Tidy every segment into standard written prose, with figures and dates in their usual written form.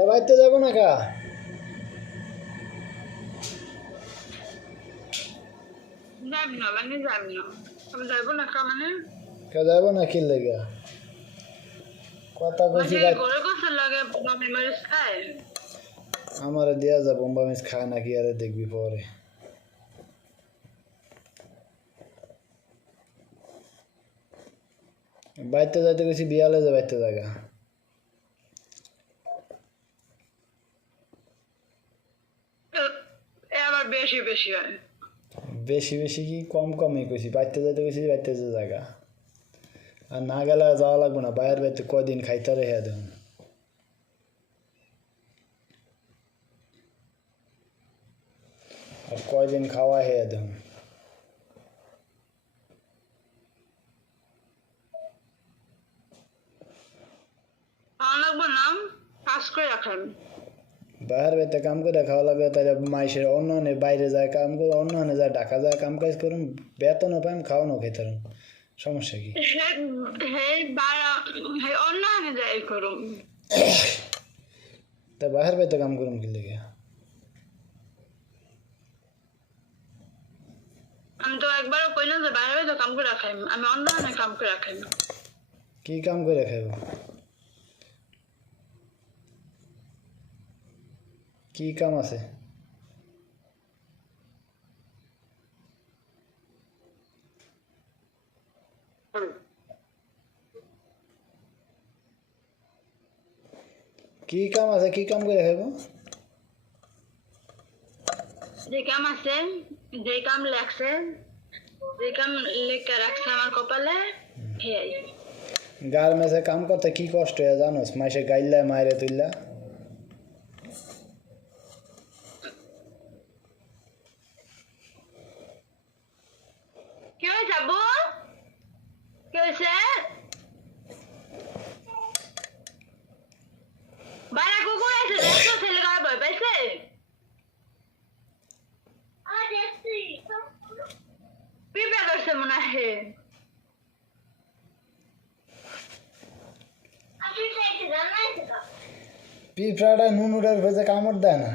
তা বাইতে যাবো না কা যাবি না মানে যাবি না আমি যাবো না কা মানে কা যাবো না কি লেগে কথা কইছি মানে ঘরে কষ্ট লাগে বাবা মারিস খায় আমার দিয়া যা বোম্বা মিস খায় নাকি আরে দেখবি পরে বাইতে যাইতে গেছি বিয়ালে যে বাইতে জায়গা আবার বেশি বেশি হয় বেশি বেশি কি কম কমই কইছি বাইতে যাইতে গেছি বাইতে যে জায়গা আর না গেলে যাওয়া লাগবে না বাইরের বাইতে কদিন খাইতে রেখে দেখুন আর কয়দিন খাওয়া হেয়া দেখুন খাওয়া লাগবে না কাজ করে রাখেন বাইরের বাইতে কাম করে খাওয়া লাগবে তাহলে মাইসের অন্য বাইরে যায় কাম করে অন্য যায় ঢাকা যায় কাম কাজ করুন বেতনও পাইম খাওয়ানো খাইতে সমস্যা কি অন্য আনে যাই করুন তা বাহির বাইতে কাম করুন কি লেগে আমি তো একবারও কই না যে বাইরে তো কাম করে রাখাই আমি অন্য আনে কাম করে রাখাই কি কাম করে খাইব কি কাম আছে কি কাম আছে কি কাম করে খাইব যে কাম আছে যে কাম লাগছে যে কাম লেখা রাখছে আমার কপালে হেই গার্মেন্টসে কাম করতে কি কষ্ট হয় জানোস মাসে গাইল্লা মায়েরে তুইলা কি হয়েছে আব্বু কি হয়েছে বাইরে কুকুর আছে দেখছো ছেলে গায়ে ভয় পাইছে পিঁপড়া করছে মনে হয় পিঁপড়াটা নুন উড়ার ভেজে কামড় দেয় না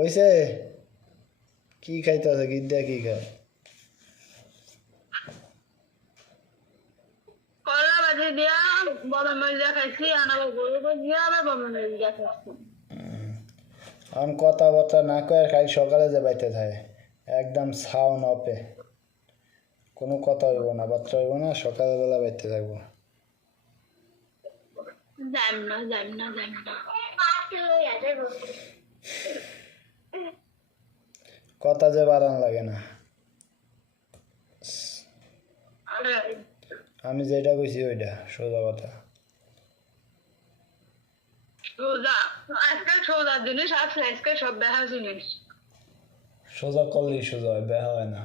ওইসে কি খাইতে আছে গিদ্দা কি খায় করলা বাজি দিয়া বমের মরিচা খাইছি আনাবার গরু দিয়া আবার বমের মরিচা খাইছি আমি কথাবার্তা না কয়ে খাই সকালে যে বাইতে থাকে একদম সাউন্ড অপে কোনো কথা হইব না বাচ্চা হইব না সকালবেলা বাইতে থাকবো যাইম না কথা যে বাড়ান লাগে না আমি যেটা কইছি ওইটা সোজা কথা সোজা আজকাল সোজা জিনিস আছে আজকাল সব বেহা জিনিস সোজা করলেই সোজা হয় বেহা হয় না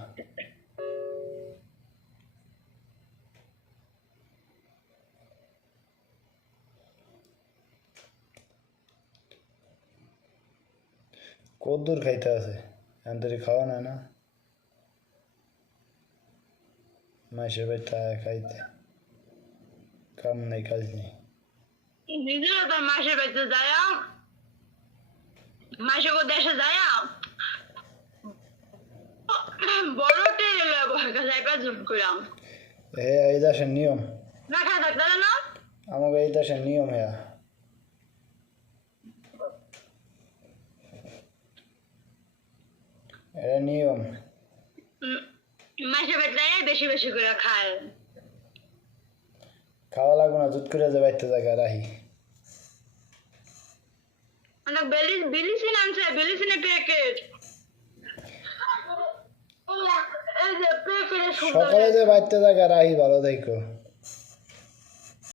কদ্দুর খাইতে আছে এন্তরি খাওয়া না না মাসের বাড়িতে খাইতে কাম নেই কাজ নেই নিজেরা তো মাসের বাড়িতে যায় মাসে দেশে যায় বড় টেলে যাইবার জুম করাম এই দেশের নিয়ম না খা থাকতে না আমাকে এই দেশের নিয়ম হ্যাঁ এটা নিয়ম মাসের বাড়িতে বেশি বেশি করে খায় খাওয়া লাগবে না জুত করে যে বাইতে জায়গা রাহি অনেক বিলিসিন আনছে বিলিসিনের প্যাকেট এই যে প্যাকেটে সকালে যে বাইতে জায়গা রাহি ভালো দেখো